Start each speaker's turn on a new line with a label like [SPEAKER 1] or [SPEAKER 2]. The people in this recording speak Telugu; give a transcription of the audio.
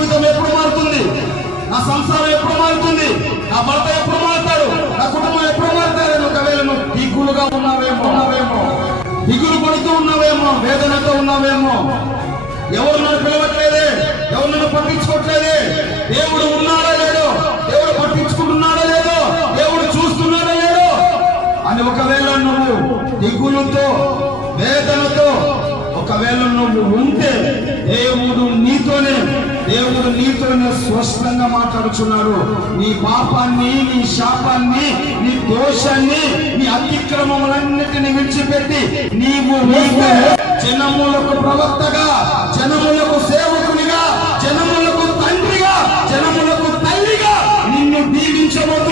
[SPEAKER 1] జీవితం ఎప్పుడు మారుతుంది? నా సంసారం ఎప్పుడు మారుతుంది? నా భర్త ఎప్పుడు మారుతాడు? నా కుటుంబం ఎప్పుడు మారుతారని ఒకవేళ నువ్వు దిగులుగా ఉన్నావేమో ఉన్నావేమో దిగులు పడుతూ ఉన్నావేమో వేదనతో ఉన్నావేమో ఎవరు నన్ను పిలవట్లేదే? ఎవరు నన్ను పట్టించుకోవట్లేదే? దేవుడు ఉన్నాడా లేదో? దేవుడు పట్టించుకుంటున్నాడా లేదో? దేవుడు చూస్తున్నాడా లేదో? అని ఒకవేళ నువ్వు దిగులుతో వేదనతో ఒకవేళ నువ్వు ఉంటే దేవుడు దేవుడు నీతోనే స్పష్టంగా మాట్లాడుచున్నాడు. నీ పాపాన్ని నీ శాపాన్ని నీ దోషాన్ని నీ అతిక్రమములన్నిటిని విడిచిపెట్టి నీవు జనములకు ప్రవక్తగా జనములకు సేవకునిగా జనములకు తండ్రిగా జనములకు తల్లిగా నిన్ను దీవించబోతు